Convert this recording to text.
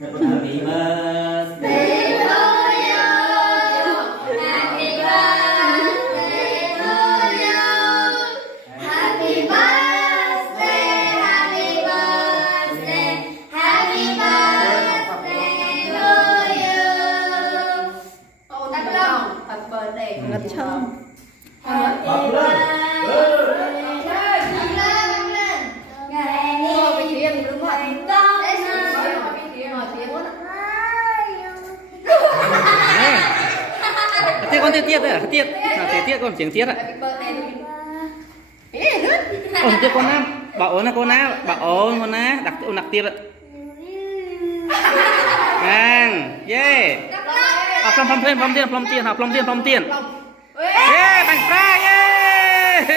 Happy birthday to you. Happy birthday to you. Happy birthday, happy birthday, happy birthday to you. Oh, that's long. Happy birthday. Ngất chông. Happy birthday. Tiết con tiết đấy à? Tiết. Tiết con tiếng tiết ạ. Ồ, tiết con nam. Bảo ổn là con na, bảo ổn con na, đặc tiết ạ. Ngang, yeah. À, plom tiền. Yeah, bánh fra, yeah.